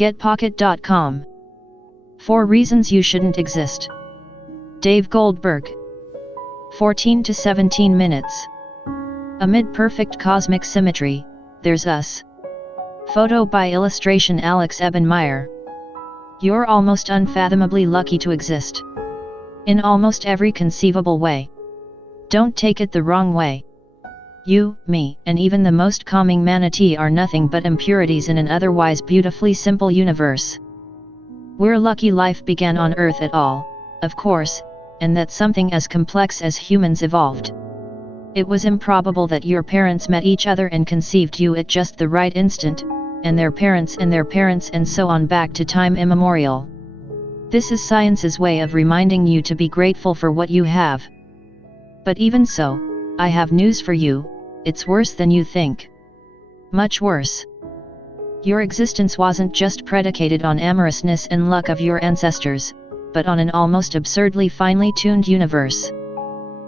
GetPocket.com. 4 Reasons You Shouldn't Exist. Dave Goldberg. 14 to 17 minutes. Amid perfect cosmic symmetry, there's us. Photo by illustration Alex Ebenmeyer. You're almost unfathomably lucky to exist. In almost every conceivable way. Don't take it the wrong way. You, me, and even the most calming manatee are nothing but impurities in an otherwise beautifully simple universe. We're lucky life began on Earth at all, of course, and that something as complex as humans evolved. It was improbable that your parents met each other and conceived you at just the right instant, and their parents and so on back to time immemorial. This is science's way of reminding you to be grateful for what you have. But even so, I have news for you, it's worse than you think. Much worse. Your existence wasn't just predicated on amorousness and luck of your ancestors, but on an almost absurdly finely tuned universe.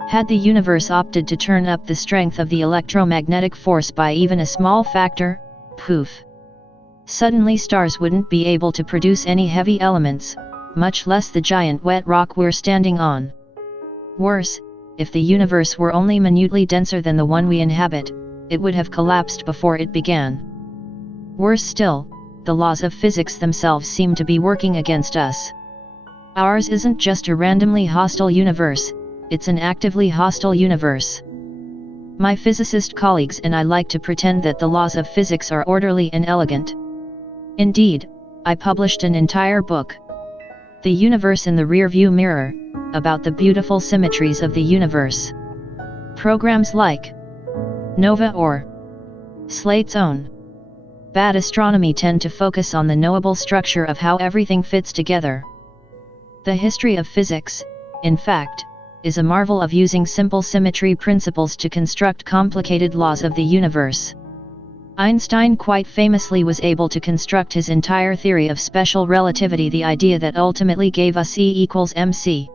Had the universe opted to turn up the strength of the electromagnetic force by even a small factor, poof. Suddenly stars wouldn't be able to produce any heavy elements, much less the giant wet rock we're standing on. Worse, if the universe were only minutely denser than the one we inhabit, it would have collapsed before it began. Worse still, the laws of physics themselves seem to be working against us. Ours isn't just a randomly hostile universe, it's an actively hostile universe. My physicist colleagues and I like to pretend that the laws of physics are orderly and elegant. Indeed, I published an entire book, The Universe in the Rearview Mirror, about the beautiful symmetries of the universe. Programs like NOVA or Slate's Own Bad Astronomy tend to focus on the knowable structure of how everything fits together. The history of physics, in fact, is a marvel of using simple symmetry principles to construct complicated laws of the universe. Einstein quite famously was able to construct his entire theory of special relativity, the idea that ultimately gave us E=mc2,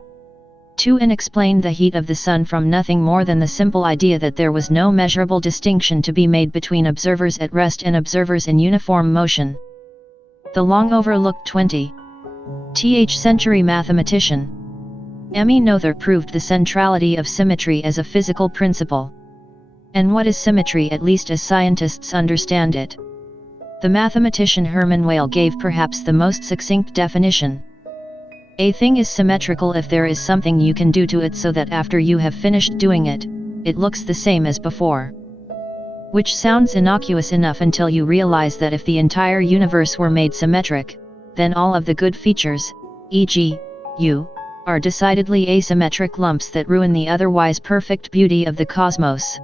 and explained the heat of the sun from nothing more than the simple idea that there was no measurable distinction to be made between observers at rest and observers in uniform motion. The long overlooked 20th century mathematician Emmy Noether proved the centrality of symmetry as a physical principle. And what is symmetry, at least as scientists understand it? The mathematician Hermann Weyl gave perhaps the most succinct definition. A thing is symmetrical if there is something you can do to it so that after you have finished doing it, it looks the same as before. Which sounds innocuous enough until you realize that if the entire universe were made symmetric, then all of the good features, e.g., you, are decidedly asymmetric lumps that ruin the otherwise perfect beauty of the cosmos.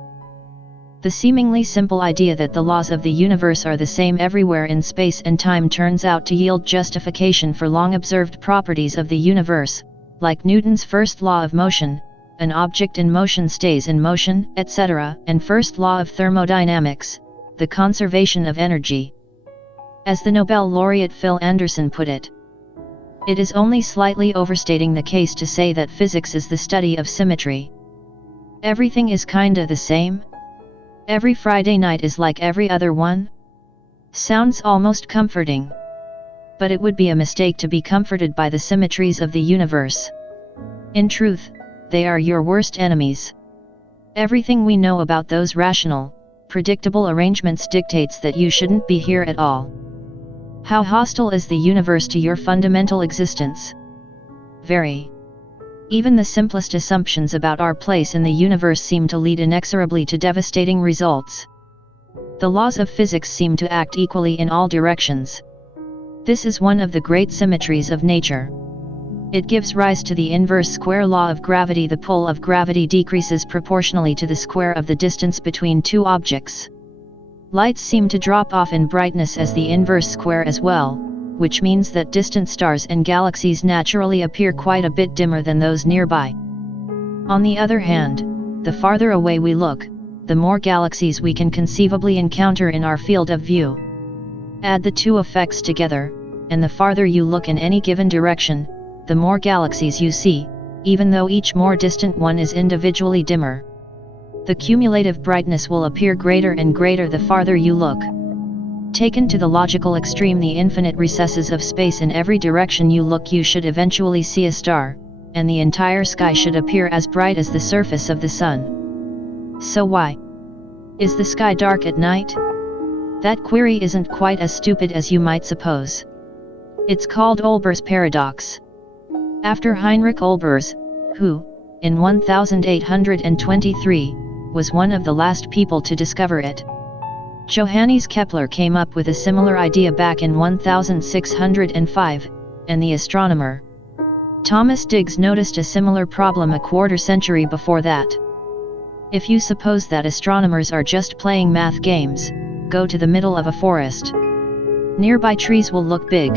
The seemingly simple idea that the laws of the universe are the same everywhere in space and time turns out to yield justification for long-observed properties of the universe, like Newton's first law of motion, an object in motion stays in motion, etc., and first law of thermodynamics, the conservation of energy. As the Nobel laureate Phil Anderson put it, it is only slightly overstating the case to say that physics is the study of symmetry. Everything is kinda the same? Every Friday night is like every other one? Sounds almost comforting. But it would be a mistake to be comforted by the symmetries of the universe. In truth, they are your worst enemies. Everything we know about those rational, predictable arrangements dictates that you shouldn't be here at all. How hostile is the universe to your fundamental existence? Very. Even the simplest assumptions about our place in the universe seem to lead inexorably to devastating results. The laws of physics seem to act equally in all directions. This is one of the great symmetries of nature. It gives rise to the inverse square law of gravity. The pull of gravity decreases proportionally to the square of the distance between two objects. Lights seem to drop off in brightness as the inverse square as well, which means that distant stars and galaxies naturally appear quite a bit dimmer than those nearby. On the other hand, the farther away we look, the more galaxies we can conceivably encounter in our field of view. Add the two effects together, and the farther you look in any given direction, the more galaxies you see, even though each more distant one is individually dimmer. The cumulative brightness will appear greater and greater the farther you look. Taken to the logical extreme, the infinite recesses of space, in every direction you look you should eventually see a star, and the entire sky should appear as bright as the surface of the sun. So why is the sky dark at night? That query isn't quite as stupid as you might suppose. It's called Olbers' paradox. After Heinrich Olbers, who, in 1823, was one of the last people to discover it, Johannes Kepler came up with a similar idea back in 1605, and the astronomer Thomas Digges noticed a similar problem a quarter century before that. If you suppose that astronomers are just playing math games, go to the middle of a forest. Nearby trees will look big.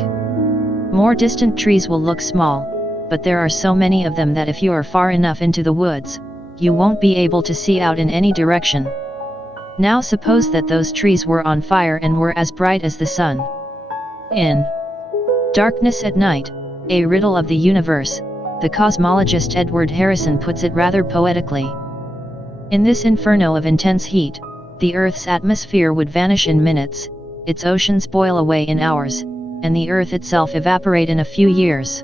More distant trees will look small, but there are so many of them that if you are far enough into the woods, you won't be able to see out in any direction. Now suppose that those trees were on fire and were as bright as the sun. In Darkness at Night, a riddle of the universe, the cosmologist Edward Harrison puts it rather poetically. In this inferno of intense heat, the Earth's atmosphere would vanish in minutes, its oceans boil away in hours, and the Earth itself evaporate in a few years.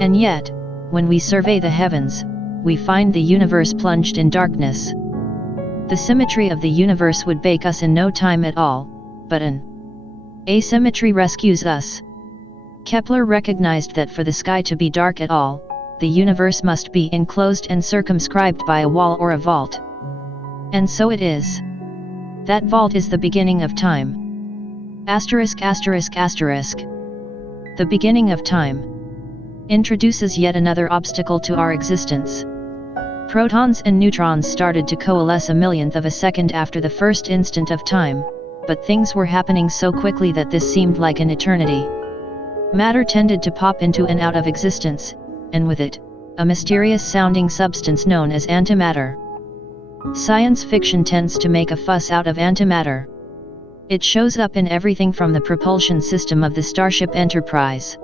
And yet, when we survey the heavens, we find the universe plunged in darkness. The symmetry of the universe would bake us in no time at all, but an asymmetry rescues us. Kepler recognized that for the sky to be dark at all, the universe must be enclosed and circumscribed by a wall or a vault. And so it is. That vault is the beginning of time. The beginning of time introduces yet another obstacle to our existence. Protons and neutrons started to coalesce a millionth of a second after the first instant of time, but things were happening so quickly that this seemed like an eternity. Matter tended to pop into and out of existence, and with it, a mysterious-sounding substance known as antimatter. Science fiction tends to make a fuss out of antimatter. It shows up in everything from the propulsion system of the Starship Enterprise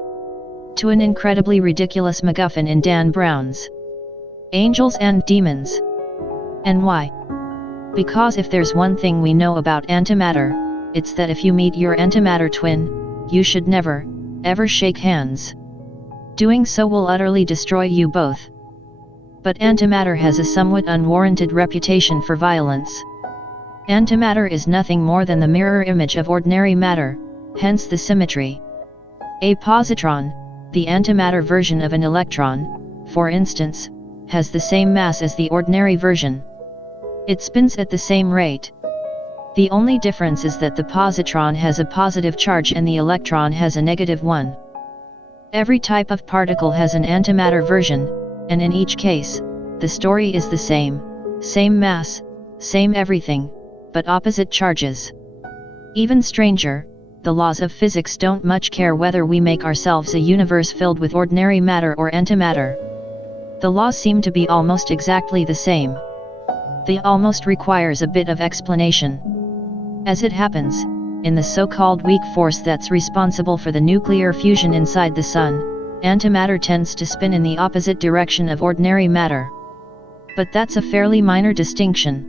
to an incredibly ridiculous MacGuffin in Dan Brown's Angels and Demons. And why? Because if there's one thing we know about antimatter, it's that if you meet your antimatter twin, you should never, ever shake hands. Doing so will utterly destroy you both. But antimatter has a somewhat unwarranted reputation for violence. Antimatter is nothing more than the mirror image of ordinary matter, hence the symmetry. A positron, the antimatter version of an electron, for instance, has the same mass as the ordinary version. It spins at the same rate. The only difference is that the positron has a positive charge and the electron has a negative one. Every type of particle has an antimatter version, and in each case, the story is the same mass, same everything, but opposite charges. Even stranger, the laws of physics don't much care whether we make ourselves a universe filled with ordinary matter or antimatter. The laws seem to be almost exactly the same. The almost requires a bit of explanation. As it happens, in the so-called weak force that's responsible for the nuclear fusion inside the Sun, antimatter tends to spin in the opposite direction of ordinary matter. But that's a fairly minor distinction.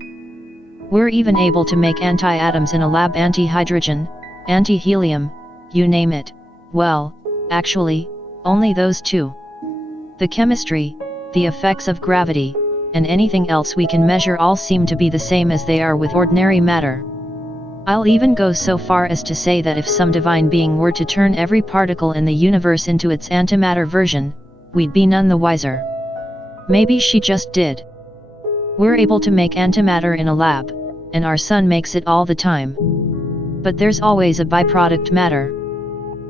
We're even able to make anti-atoms in a lab, anti-hydrogen, anti-helium, you name it. Well, actually, only those two. The chemistry, the effects of gravity, and anything else we can measure all seem to be the same as they are with ordinary matter. I'll even go so far as to say that if some divine being were to turn every particle in the universe into its antimatter version, we'd be none the wiser. Maybe she just did. We're able to make antimatter in a lab, and our sun makes it all the time. But there's always a byproduct matter.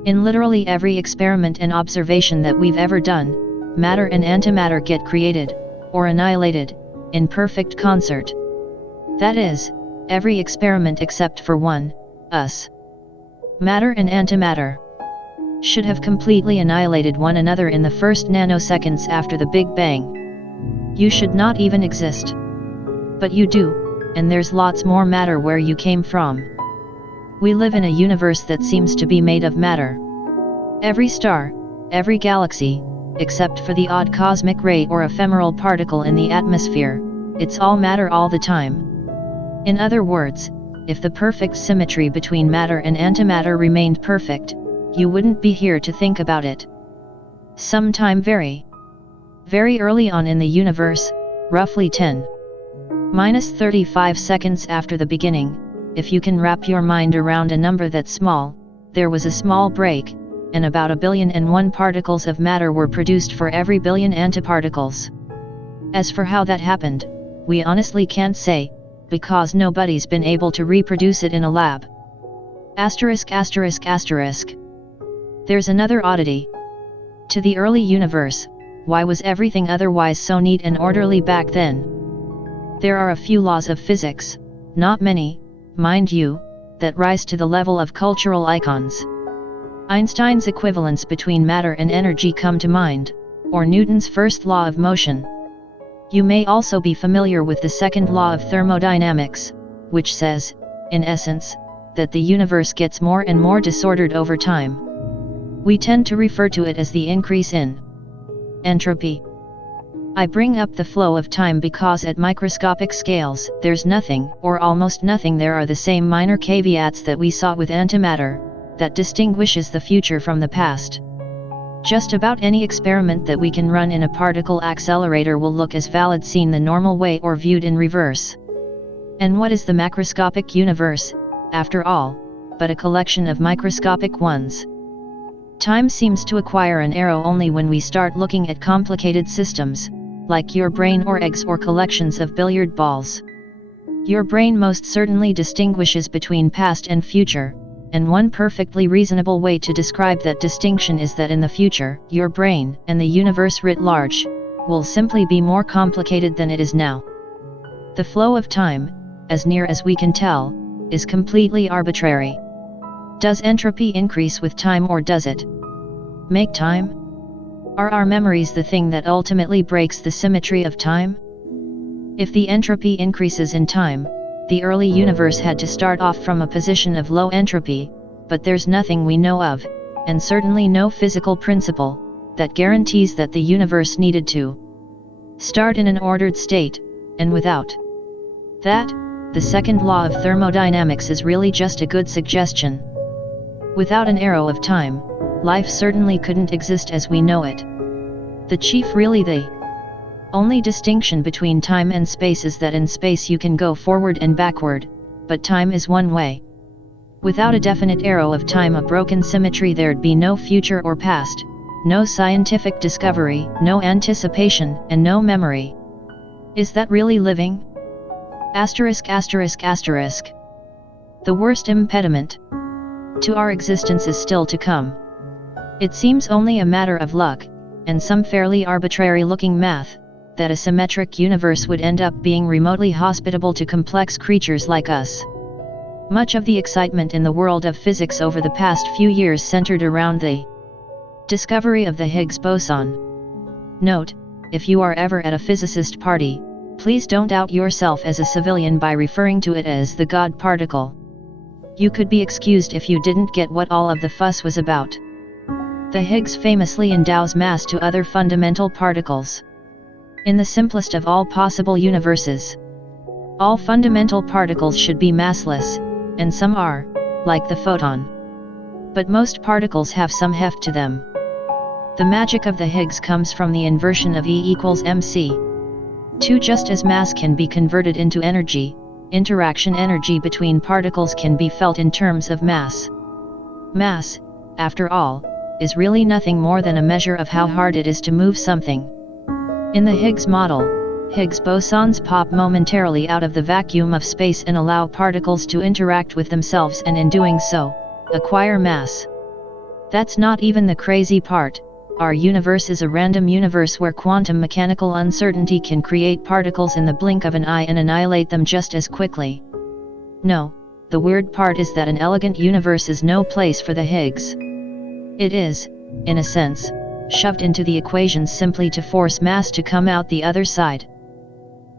In literally every experiment and observation that we've ever done, matter and antimatter get created, or annihilated, in perfect concert. That is, every experiment except for one, us. Matter and antimatter should have completely annihilated one another in the first nanoseconds after the Big Bang. You should not even exist. But you do, and there's lots more matter where you came from. We live in a universe that seems to be made of matter. Every star, every galaxy, except for the odd cosmic ray or ephemeral particle in the atmosphere, it's all matter all the time. In other words, if the perfect symmetry between matter and antimatter remained perfect, you wouldn't be here to think about it. Sometime very early on in the universe, roughly 10⁻35 seconds after the beginning, if you can wrap your mind around a number that small, there was a small break, and about 1,000,001 particles of matter were produced for every billion antiparticles. As for how that happened, we honestly can't say, because nobody's been able to reproduce it in a lab. There's another oddity. To the early universe, why was everything otherwise so neat and orderly back then? There are a few laws of physics, not many, mind you, that rise to the level of cultural icons. Einstein's equivalence between matter and energy come to mind, or Newton's first law of motion. You may also be familiar with the second law of thermodynamics, which says, in essence, that the universe gets more and more disordered over time. We tend to refer to it as the increase in entropy. I bring up the flow of time because at microscopic scales, there's nothing, or almost nothing. There are the same minor caveats that we saw with antimatter, that distinguishes the future from the past. Just about any experiment that we can run in a particle accelerator will look as valid seen the normal way or viewed in reverse. And what is the macroscopic universe, after all, but a collection of microscopic ones? Time seems to acquire an arrow only when we start looking at complicated systems, like your brain or eggs or collections of billiard balls. Your brain most certainly distinguishes between past and future, and one perfectly reasonable way to describe that distinction is that in the future, your brain, and the universe writ large, will simply be more complicated than it is now. The flow of time, as near as we can tell, is completely arbitrary. Does entropy increase with time or does it make time? Are our memories the thing that ultimately breaks the symmetry of time? If the entropy increases in time, the early universe had to start off from a position of low entropy, but there's nothing we know of, and certainly no physical principle, that guarantees that the universe needed to start in an ordered state, and without that, the second law of thermodynamics is really just a good suggestion. Without an arrow of time, life certainly couldn't exist as we know it. The only distinction between time and space is that in space you can go forward and backward, but time is one way. Without a definite arrow of time, a broken symmetry, there'd be no future or past, no scientific discovery, no anticipation, and no memory. Is that really living? The worst impediment to our existence is still to come. It seems only a matter of luck, and some fairly arbitrary-looking math, that a symmetric universe would end up being remotely hospitable to complex creatures like us. Much of the excitement in the world of physics over the past few years centered around the discovery of the Higgs boson. Note, if you are ever at a physicist party, please don't out yourself as a civilian by referring to it as the God particle. You could be excused if you didn't get what all of the fuss was about. The Higgs famously endows mass to other fundamental particles. In the simplest of all possible universes, all fundamental particles should be massless, and some are, like the photon. But most particles have some heft to them. The magic of the Higgs comes from the inversion of E equals mc. 2. Just as mass can be converted into energy, interaction energy between particles can be felt in terms of mass. Mass, after all, is really nothing more than a measure of how hard it is to move something. In the Higgs model, Higgs bosons pop momentarily out of the vacuum of space and allow particles to interact with themselves and in doing so, acquire mass. That's not even the crazy part. Our universe is a random universe where quantum mechanical uncertainty can create particles in the blink of an eye and annihilate them just as quickly. No, the weird part is that an elegant universe is no place for the Higgs. It is, in a sense, shoved into the equations simply to force mass to come out the other side.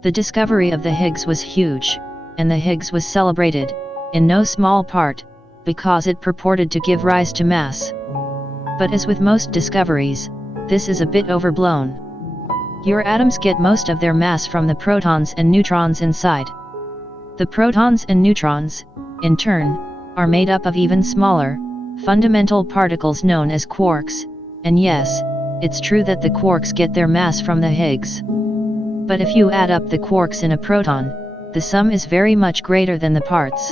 The discovery of the Higgs was huge, and the Higgs was celebrated, in no small part, because it purported to give rise to mass. But as with most discoveries, this is a bit overblown. Your atoms get most of their mass from the protons and neutrons inside. The protons and neutrons, in turn, are made up of even smaller, fundamental particles known as quarks, and yes, it's true that the quarks get their mass from the Higgs. But if you add up the quarks in a proton, the sum is very much greater than the parts.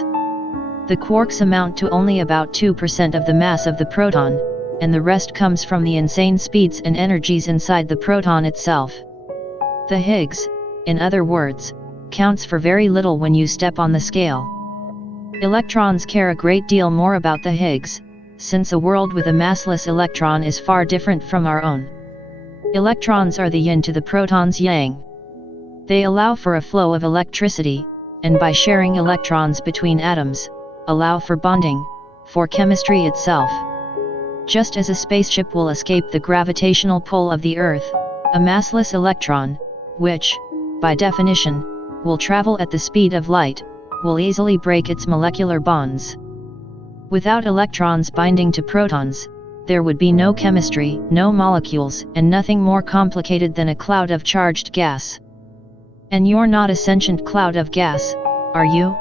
The quarks amount to only about 2% of the mass of the proton, and the rest comes from the insane speeds and energies inside the proton itself. The Higgs, in other words, counts for very little when you step on the scale. Electrons care a great deal more about the Higgs, since a world with a massless electron is far different from our own. Electrons are the yin to the proton's yang. They allow for a flow of electricity, and by sharing electrons between atoms, allow for bonding, for chemistry itself. Just as a spaceship will escape the gravitational pull of the Earth, a massless electron, which, by definition, will travel at the speed of light, will easily break its molecular bonds. Without electrons binding to protons, there would be no chemistry, no molecules, and nothing more complicated than a cloud of charged gas. And you're not a sentient cloud of gas, are you?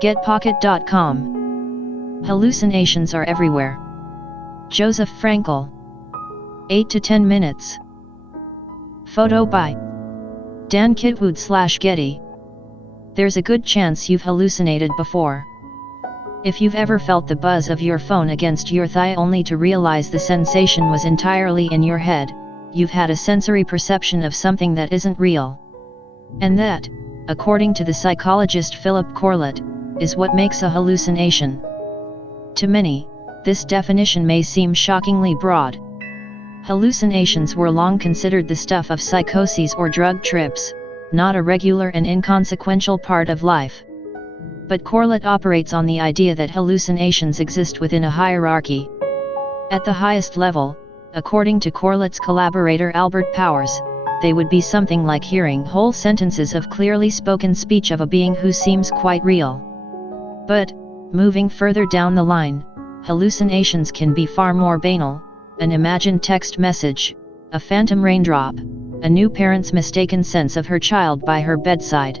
Getpocket.com. Hallucinations are everywhere. Joseph Frankel. 8 to 10 minutes. Photo by Dan Kitwood/Getty. There's a good chance you've hallucinated before. If you've ever felt the buzz of your phone against your thigh only to realize the sensation was entirely in your head, you've had a sensory perception of something that isn't real. And that, according to the psychologist Philip Corlett, is what makes a hallucination. To many, this definition may seem shockingly broad. Hallucinations were long considered the stuff of psychoses or drug trips, not a regular and inconsequential part of life. But Corlett operates on the idea that hallucinations exist within a hierarchy. At the highest level, according to Corlett's collaborator Albert Powers, they would be something like hearing whole sentences of clearly spoken speech of a being who seems quite real. But, moving further down the line, hallucinations can be far more banal: an imagined text message, a phantom raindrop, a new parent's mistaken sense of her child by her bedside.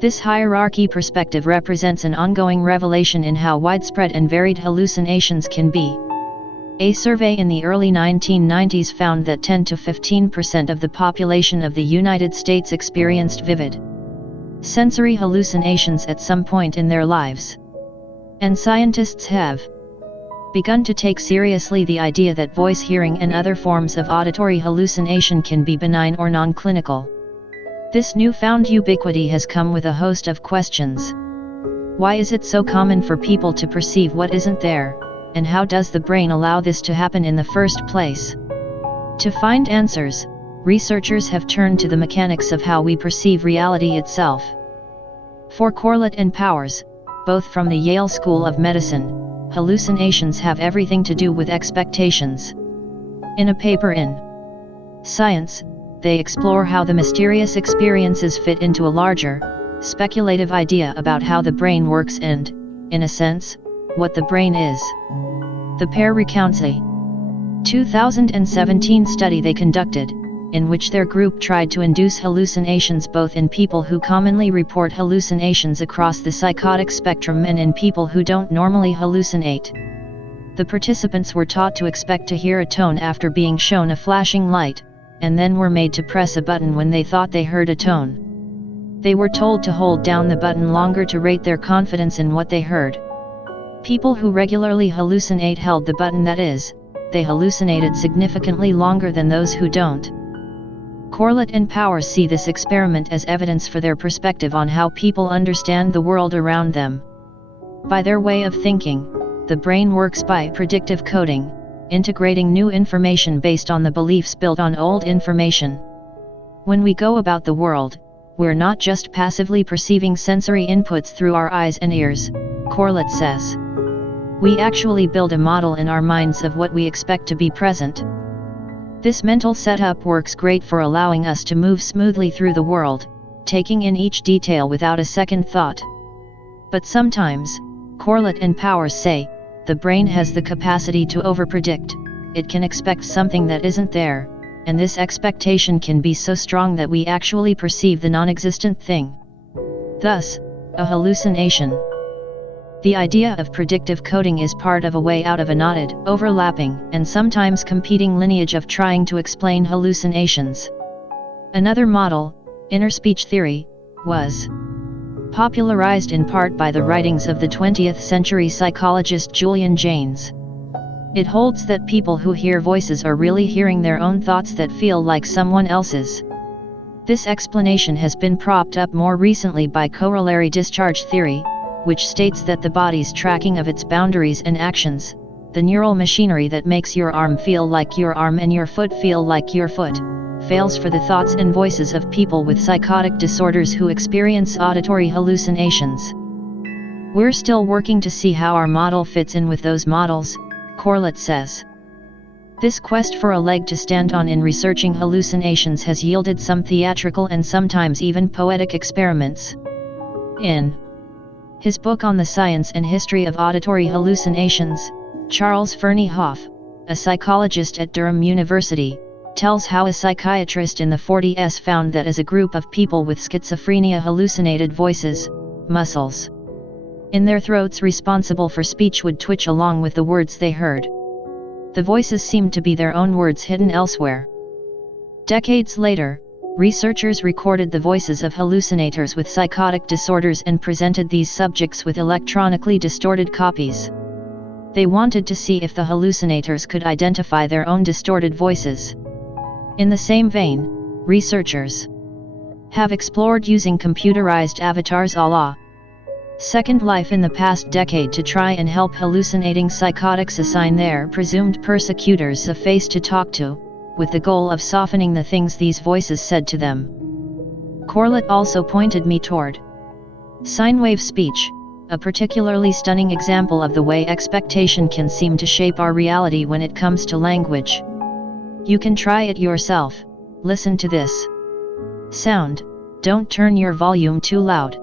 This hierarchy perspective represents an ongoing revelation in how widespread and varied hallucinations can be. A survey in the early 1990s found that 10 to 15% of the population of the United States experienced vivid sensory hallucinations at some point in their lives. And scientists have begun to take seriously the idea that voice hearing and other forms of auditory hallucination can be benign or non-clinical. This newfound ubiquity has come with a host of questions. Why is it so common for people to perceive what isn't there, and how does the brain allow this to happen in the first place? To find answers, researchers have turned to the mechanics of how we perceive reality itself. For Corlett and Powers, both from the Yale School of Medicine, hallucinations have everything to do with expectations. In a paper in Science, they explore how the mysterious experiences fit into a larger, speculative idea about how the brain works and, in a sense, what the brain is. The pair recounts a 2017 study they conducted, in which their group tried to induce hallucinations both in people who commonly report hallucinations across the psychotic spectrum and in people who don't normally hallucinate. The participants were taught to expect to hear a tone after being shown a flashing light, and then were made to press a button when they thought they heard a tone. They were told to hold down the button longer to rate their confidence in what they heard. People who regularly hallucinate held the button, that is, they hallucinated significantly longer than those who don't. Corlett and Powers see this experiment as evidence for their perspective on how people understand the world around them. By their way of thinking, the brain works by predictive coding, integrating new information based on the beliefs built on old information. When we go about the world, we're not just passively perceiving sensory inputs through our eyes and ears, Corlett says. We actually build a model in our minds of what we expect to be present. This mental setup works great for allowing us to move smoothly through the world, taking in each detail without a second thought. But sometimes, Corlett and Powers say, the brain has the capacity to overpredict. It can expect something that isn't there, and this expectation can be so strong that we actually perceive the non-existent thing. Thus, a hallucination. The idea of predictive coding is part of a way out of a knotted, overlapping, and sometimes competing lineage of trying to explain hallucinations. Another model, inner speech theory, was popularized in part by the writings of the 20th century psychologist Julian Jaynes. It holds that people who hear voices are really hearing their own thoughts that feel like someone else's. This explanation has been propped up more recently by corollary discharge theory, which states that the body's tracking of its boundaries and actions, the neural machinery that makes your arm feel like your arm and your foot feel like your foot, fails for the thoughts and voices of people with psychotic disorders who experience auditory hallucinations. We're still working to see how our model fits in with those models, Corlett says. This quest for a leg to stand on in researching hallucinations has yielded some theatrical and sometimes even poetic experiments. In his book on the science and history of auditory hallucinations, Charles Fernie Hoff, a psychologist at Durham University, tells how a psychiatrist in the 40s found that as a group of people with schizophrenia hallucinated voices, muscles in their throats responsible for speech would twitch along with the words they heard. The voices seemed to be their own words hidden elsewhere. Decades later, researchers recorded the voices of hallucinators with psychotic disorders and presented these subjects with electronically distorted copies. They wanted to see if the hallucinators could identify their own distorted voices. In the same vein, researchers have explored using computerized avatars a la Second Life in the past decade to try and help hallucinating psychotics assign their presumed persecutors a face to talk to, with the goal of softening the things these voices said to them. Corlett also pointed me toward sine wave speech, a particularly stunning example of the way expectation can seem to shape our reality when it comes to language. You can try it yourself. Listen to this sound. Don't turn your volume too loud.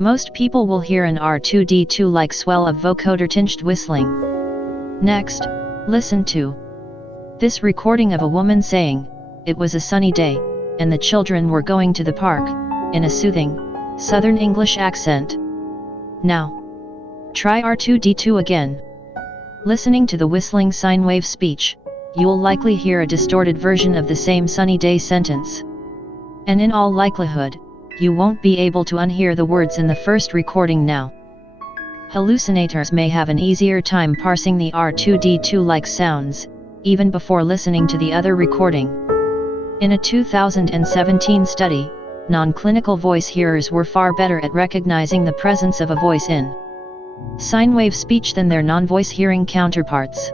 Most people will hear an R2D2 like swell of vocoder tinged whistling. Next, listen to this recording of a woman saying, "It was a sunny day, and the children were going to the park," in a soothing, Southern English accent. Now, try R2D2 again. Listening to the whistling sine wave speech, you'll likely hear a distorted version of the same sunny day sentence. And in all likelihood, you won't be able to unhear the words in the first recording now. Hallucinators may have an easier time parsing the R2D2-like sounds, even before listening to the other recording. In a 2017 study, non-clinical voice hearers were far better at recognizing the presence of a voice in sine wave speech than their non-voice hearing counterparts.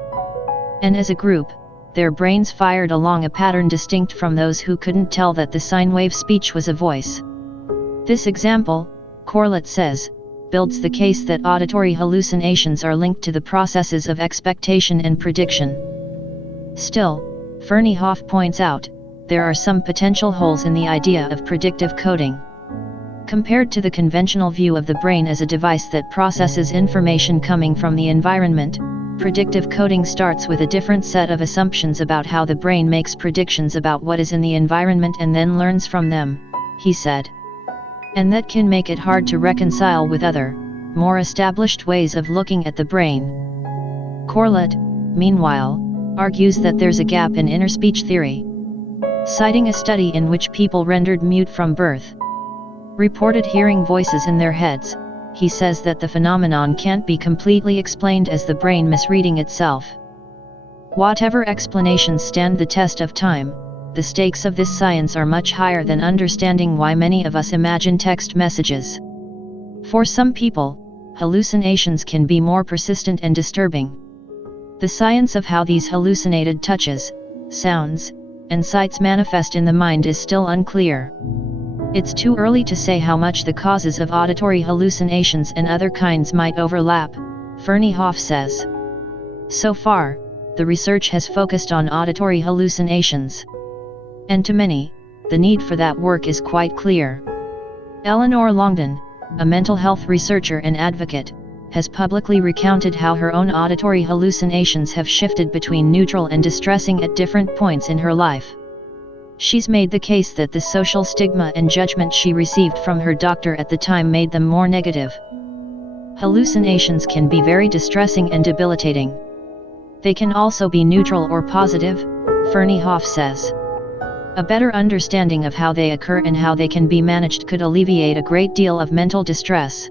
And as a group, their brains fired along a pattern distinct from those who couldn't tell that the sine wave speech was a voice. This example, Corlett says, builds the case that auditory hallucinations are linked to the processes of expectation and prediction. Still, Fernie Hoff points out, there are some potential holes in the idea of predictive coding. Compared to the conventional view of the brain as a device that processes information coming from the environment, predictive coding starts with a different set of assumptions about how the brain makes predictions about what is in the environment and then learns from them, he said. And that can make it hard to reconcile with other, more established ways of looking at the brain. Corlett, meanwhile, argues that there's a gap in inner speech theory. Citing a study in which people rendered mute from birth reported hearing voices in their heads, he says that the phenomenon can't be completely explained as the brain misreading itself. Whatever explanations stand the test of time, the stakes of this science are much higher than understanding why many of us imagine text messages. For some people, hallucinations can be more persistent and disturbing. The science of how these hallucinated touches, sounds, and sights manifest in the mind is still unclear. It's too early to say how much the causes of auditory hallucinations and other kinds might overlap, Fernie Hoff says. So far, the research has focused on auditory hallucinations. And to many, the need for that work is quite clear. Eleanor Longden, a mental health researcher and advocate, has publicly recounted how her own auditory hallucinations have shifted between neutral and distressing at different points in her life. She's made the case that the social stigma and judgment she received from her doctor at the time made them more negative. Hallucinations can be very distressing and debilitating. They can also be neutral or positive, Fernie Hoff says. A better understanding of how they occur and how they can be managed could alleviate a great deal of mental distress.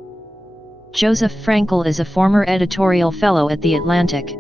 Joseph Frankel is a former editorial fellow at The Atlantic.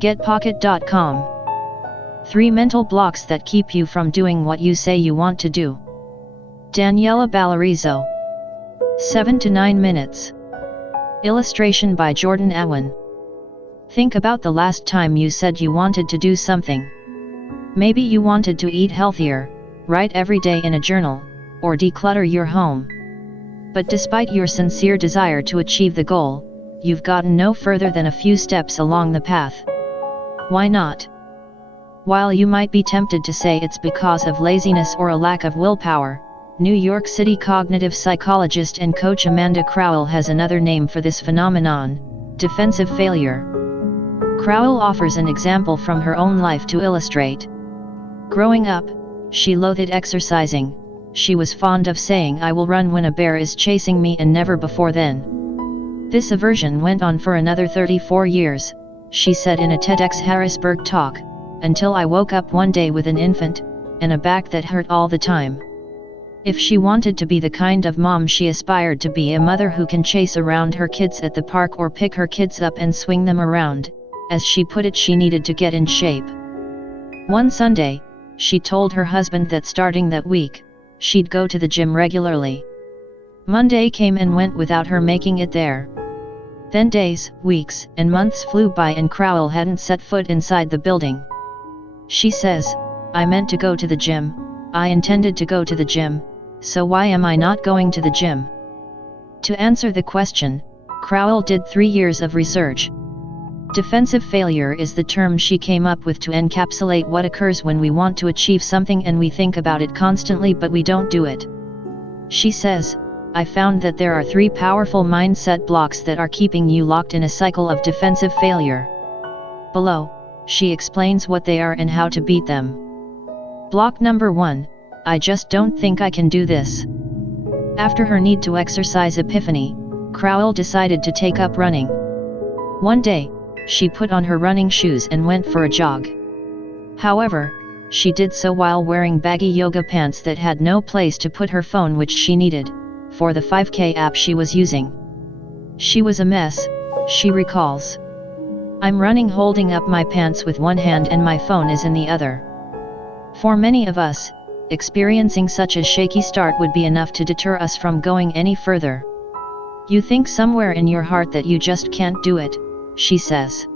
GetPocket.com. 3 mental blocks that keep you from doing what you say you want to do. Daniela Ballarizo. 7 to 9 minutes. Illustration by Jordan Awen. Think about the last time you said you wanted to do something. Maybe you wanted to eat healthier, write every day in a journal, or declutter your home. But despite your sincere desire to achieve the goal, you've gotten no further than a few steps along the path. Why not? While you might be tempted to say it's because of laziness or a lack of willpower, New York City cognitive psychologist and coach Amanda Crowell has another name for this phenomenon: defensive failure. Crowell offers an example from her own life to illustrate. Growing up, she loathed exercising. She was fond of saying, "I will run when a bear is chasing me," and never before then. This aversion went on for another 34 years, she said in a TEDx Harrisburg talk, until I woke up one day with an infant, and a back that hurt all the time. If she wanted to be the kind of mom she aspired to be, a mother who can chase around her kids at the park or pick her kids up and swing them around, as she put it, she needed to get in shape. One Sunday, she told her husband that starting that week, she'd go to the gym regularly. Monday came and went without her making it there. Then days, weeks, and months flew by and Crowell hadn't set foot inside the building. She says, "I meant to go to the gym, I intended to go to the gym, so why am I not going to the gym?" To answer the question, Crowell did 3 years of research. Defensive failure is the term she came up with to encapsulate what occurs when we want to achieve something and we think about it constantly but we don't do it. She says, "I found that there are 3 powerful mindset blocks that are keeping you locked in a cycle of defensive failure." Below, she explains what they are and how to beat them. Block number 1, I just don't think I can do this. After her need to exercise epiphany, Crowell decided to take up running. One day, she put on her running shoes and went for a jog. However, she did so while wearing baggy yoga pants that had no place to put her phone, which she needed for the 5K app she was using. She was a mess, she recalls. "I'm running holding up my pants with one hand and my phone is in the other." For many of us, experiencing such a shaky start would be enough to deter us from going any further. You think somewhere in your heart that you just can't do it, she says.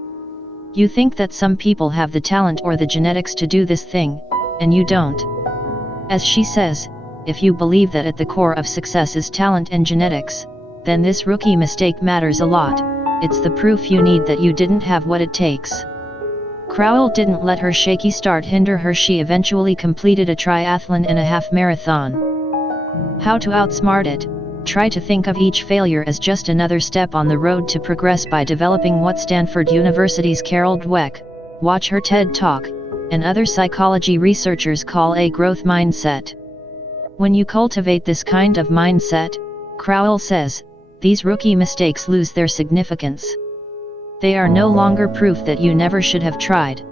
You think that some people have the talent or the genetics to do this thing, and you don't. As she says, if you believe that at the core of success is talent and genetics, then this rookie mistake matters a lot. It's the proof you need that you didn't have what it takes. Crowell didn't let her shaky start hinder her. She eventually completed a triathlon and a half marathon. How to outsmart it? Try to think of each failure as just another step on the road to progress by developing what Stanford University's Carol Dweck, watch her TED Talk, and other psychology researchers call a growth mindset. When you cultivate this kind of mindset, Crowell says, these rookie mistakes lose their significance. They are no longer proof that you never should have tried.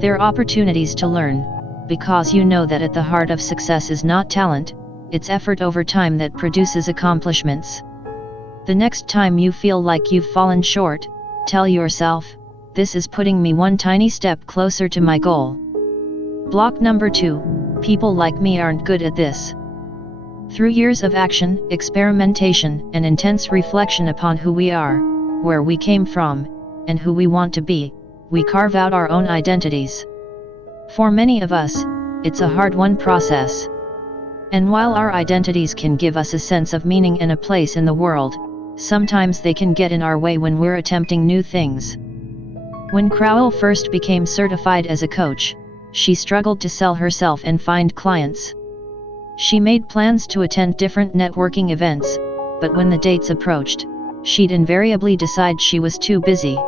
They're opportunities to learn, because you know that at the heart of success is not talent, it's effort over time that produces accomplishments. The next time you feel like you've fallen short, tell yourself, this is putting me one tiny step closer to my goal. Block number 2, people like me aren't good at this. Through years of action, experimentation, and intense reflection upon who we are, where we came from, and who we want to be, we carve out our own identities. For many of us, it's a hard-won process. And while our identities can give us a sense of meaning and a place in the world, sometimes they can get in our way when we're attempting new things. When Crowell first became certified as a coach, she struggled to sell herself and find clients. She made plans to attend different networking events, but when the dates approached, she'd invariably decide she was too busy.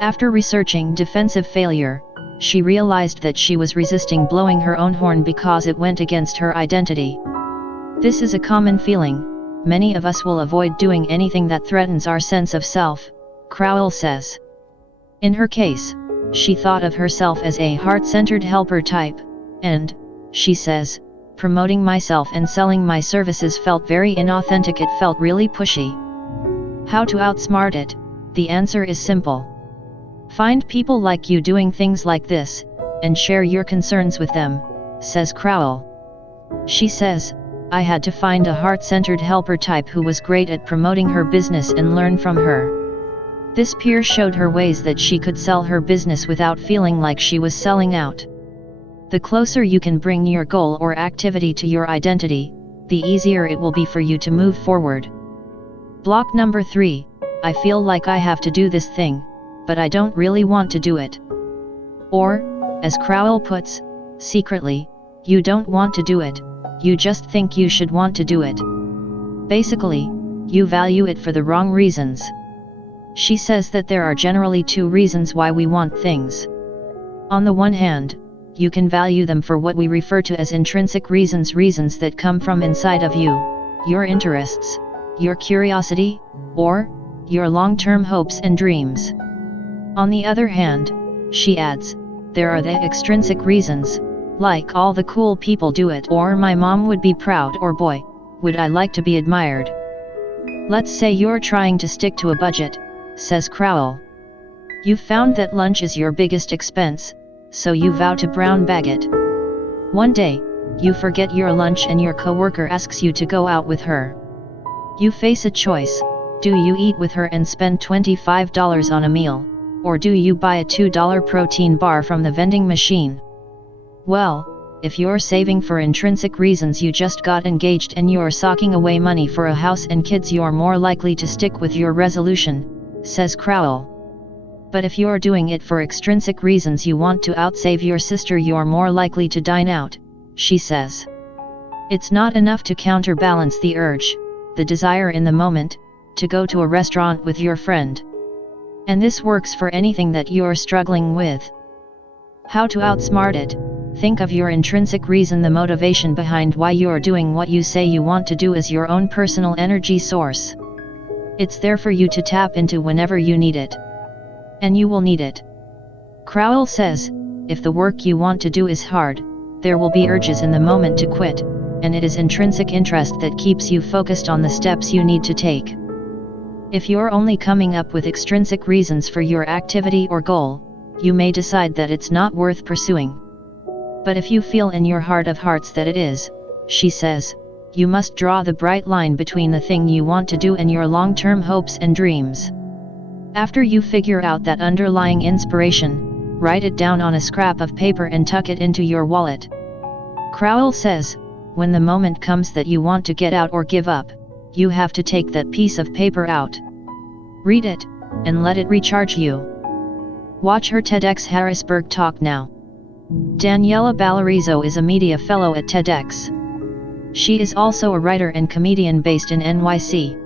After researching defensive failure, she realized that she was resisting blowing her own horn because it went against her identity. This is a common feeling. Many of us will avoid doing anything that threatens our sense of self, Crowell says. In her case, she thought of herself as a heart-centered helper type, and, she says, promoting myself and selling my services felt very inauthentic. It felt really pushy. How to outsmart it? The answer is simple. Find people like you doing things like this, and share your concerns with them, says Crowell. She says, I had to find a heart-centered helper type who was great at promoting her business and learn from her. This peer showed her ways that she could sell her business without feeling like she was selling out. The closer you can bring your goal or activity to your identity, the easier it will be for you to move forward. Block number 3, I feel like I have to do this thing, but I don't really want to do it. Or, as Crowell puts, secretly, you don't want to do it, you just think you should want to do it. Basically, you value it for the wrong reasons. She says that there are generally 2 reasons why we want things. On the one hand, you can value them for what we refer to as intrinsic reasons, reasons that come from inside of you, your interests, your curiosity, or your long-term hopes and dreams. On the other hand, she adds, there are the extrinsic reasons, like all the cool people do it, or my mom would be proud, or boy, would I like to be admired. Let's say you're trying to stick to a budget, says Crowell. You've found that lunch is your biggest expense, so you vow to brown bag it. One day, you forget your lunch and your coworker asks you to go out with her. You face a choice: do you eat with her and spend $25 on a meal, or do you buy a $2 protein bar from the vending machine? Well, if you're saving for intrinsic reasons, you just got engaged and you're socking away money for a house and kids, you're more likely to stick with your resolution, says Crowell. But if you're doing it for extrinsic reasons, you want to outsave your sister, you're more likely to dine out, she says. It's not enough to counterbalance the urge, the desire in the moment, to go to a restaurant with your friend. And this works for anything that you're struggling with. How to outsmart it? Think of your intrinsic reason, the motivation behind why you're doing what you say you want to do, as your own personal energy source. It's there for you to tap into whenever you need it. And you will need it. Crowell says, if the work you want to do is hard, there will be urges in the moment to quit, and it is intrinsic interest that keeps you focused on the steps you need to take. If you're only coming up with extrinsic reasons for your activity or goal, you may decide that it's not worth pursuing. But if you feel in your heart of hearts that it is, she says, you must draw the bright line between the thing you want to do and your long-term hopes and dreams. After you figure out that underlying inspiration, write it down on a scrap of paper and tuck it into your wallet. Crowell says, when the moment comes that you want to get out or give up, you have to take that piece of paper out. Read it, and let it recharge you. Watch her TEDx Harrisburg talk now. Daniela Ballarizo is a media fellow at TEDx. She is also a writer and comedian based in NYC.